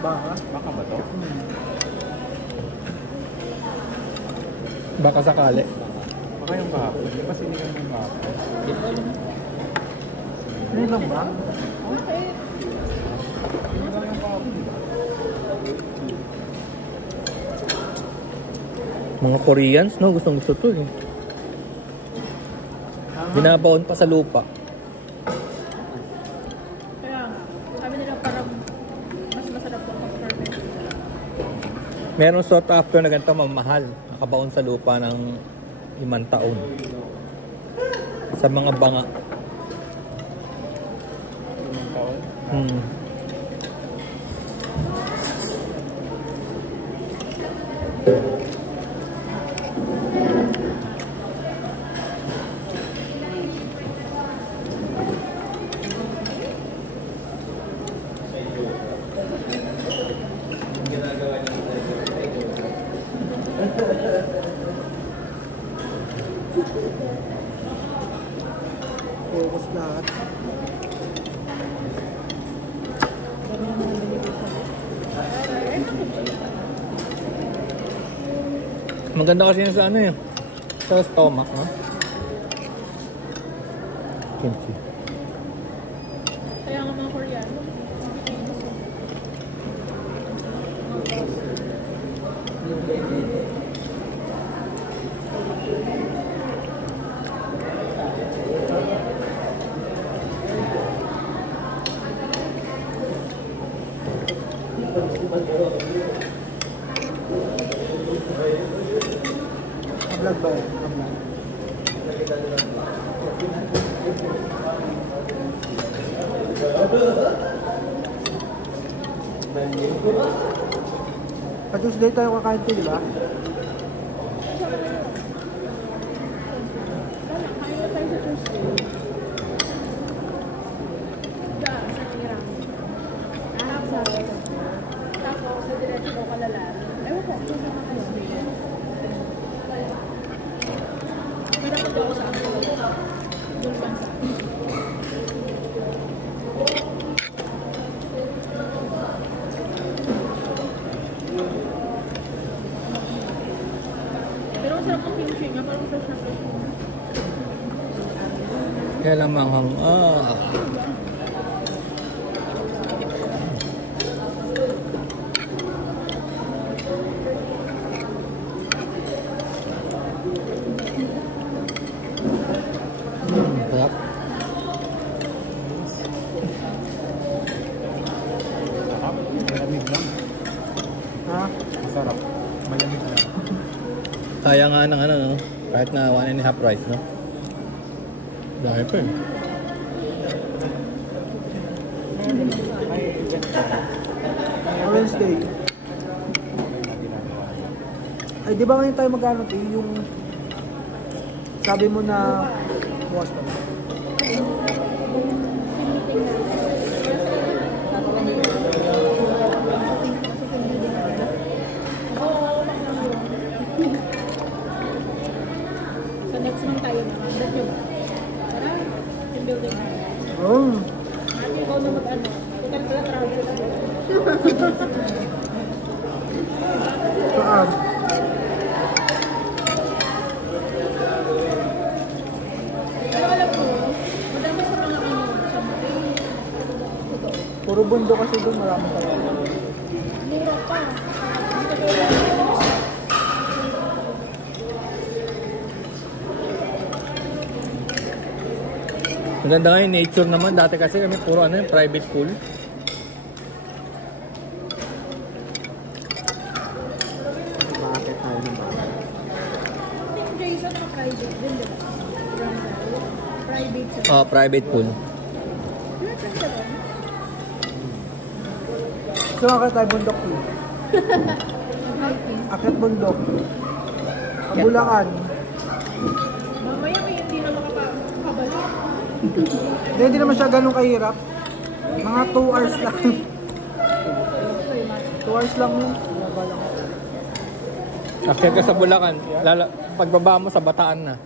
Baka? Baka ba to? Baka sakali. Baka yung kahapon. Di ba sinigang yung kahapon? Ano lang ba? Sinigang yung kahapon, di ba? Mga Koreans, no? Gustong gusto to eh. Binabaon pa sa lupa. Kaya nga, sabi nila parang mas masarap po ang ferment. Meron sought after na ganito mamahal. Nakabaon sa lupa ng 5 taon. Sa mga banga. 5 taon? Focus lahat. Maganda kasi yun sa ano yun. Sa stomach, no? Kimchi. Kaya nga mga Koreano, Vlog ba yun? Vlog. Pa-Tuesday tayo kakain to, di ba? kaya na tayo sa Tuesday. Diyan, sa Kirang. Tapos, sa diretso ko Kalalari. Ewan ko, kung saan ako Tuesday. May dapat ako sa akin. Doon lang sa akin. Pero ang sarap ng kimchi niya, parang fresh na fresh. Kaya lang manghang. Sarap. Sarap. Malamig lang. Ha? Masarap. Malamig lang. Kaya nga ng ano, no? Kahit na 1.5 price, no? Dahil pa eh. May event pa. Wednesday. May na ginagawa. Ay, di ba ngayon tayo mag-ano to? Yung sabi mo na bukas pa. Sa next month tayo na. Bet nyo ba? Tara, yung building na. Oh. Ate, ikaw na mag-ano. Ikaw pala travel. Saan? Pero alam ko, madami sa mga ano, sa Matay. Puro bundo kasi doon, marami tayo. Mura pa. Dito ko Maganda nga yung nature naman. Dati kasi kami puro ano yung private pool. Bakit tayo ng baka? Team Jason na private din, di ba? Private sa Oh, private pool. So, akit tayo bundok to. Akit bundok. Ang Bulacan. Mamaya may hindi na makakabalik. Hindi naman siya ganun kahirap. Mga 2 hours lang. 2 hours lang yun. Wala lang. Akyat ka sa Bulacan. Pagbaba mo sa Bataan na.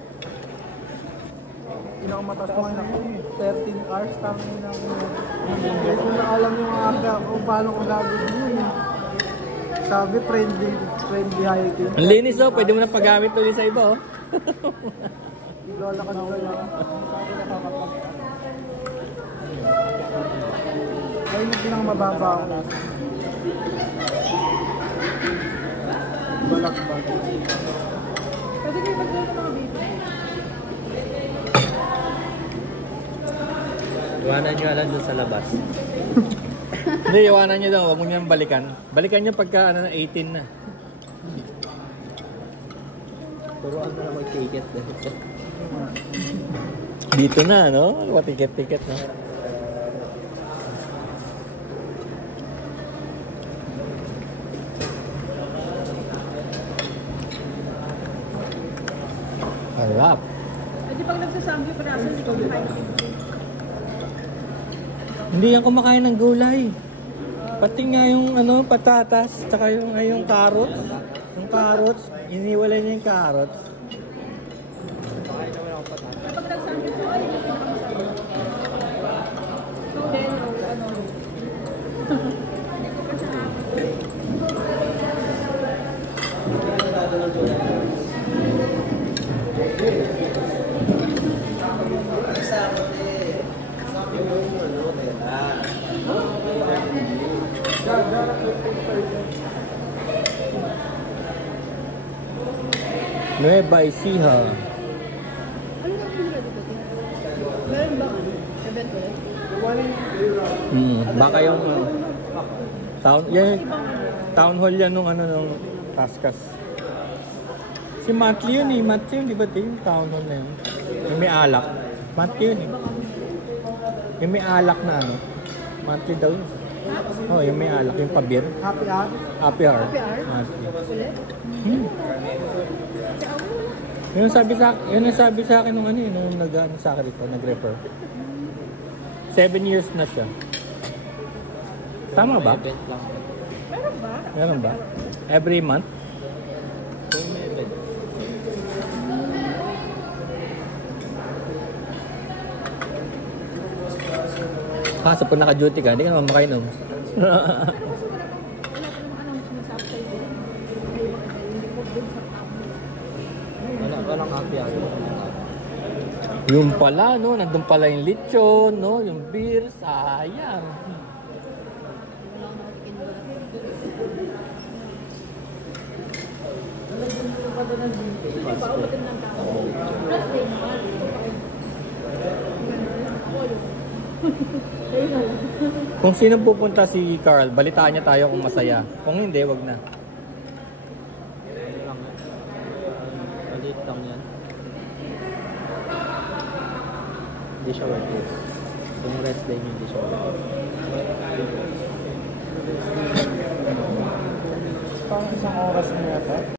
Pinakamatas ko ngayon ako. 13 hours lang yun. Kung alam yung aga kung paano ko gagawin yun. Sabi friendly hiking. Ang linis oh, pwede mo na paggamit ulit sa iba oh. Lola ka na kaya. Ayun yung pinakamababa ako. Balak-bag. Pwede kayo mag-doon ng mga baby. Iwanan nyo lang doon sa labas. Hindi, iwanan nyo daw. Huwag mo nyo balikan. Balikan nyo pagka 18 na. Turuan mo na mag-ticket. Dito na, no? Ticket-ticket, no? Harap. Pwede pag nagsasambi, parasa hindi ko makain. Hindi yan kumakain ng gulay. Pati nga yung patatas, tsaka yung carrots. Yung carrots, iniwalay niya yung carrots. Kapag nagsambi po, ay hindi ko makasabi. Then, Nueva Ecija. ano na pila dito? Meron ba event ulit? Baka yung town hall yan nung Pascas. Si Matthew yun eh. Matthew yun, di ba yung town hall na yun? Yung may alak. Matthew yun eh. Yung may alak na Matthew daw yun. Oh, yung may alak. Yung pabir. Happy hour. Happy hour. Happy hour? Matthew. Ulit? Yun ang sabi sa akin nung nung sa akin dito, nag-refer. 7 years na siya. Tama ba? Meron ba? Meron ba? Every month? Kaso pag naka-duty ka, hindi ka naman makainom. Wala pa namang sinasabi sa'yo. Hindi ko din sa tao. Walang happy hour. Yung pala, nandun pala yung lechon, yung beer, sayang. Hindi ba? Umatin ng tao. Plus day naman. Ayun na lang. Kung sino pupunta si Carl, balitaan niya tayo kung masaya. Kung hindi, wag na. Maliit lang yan. Hindi siya worth it. Kung rest day nyo, hindi siya worth it. Parang isang oras na yata.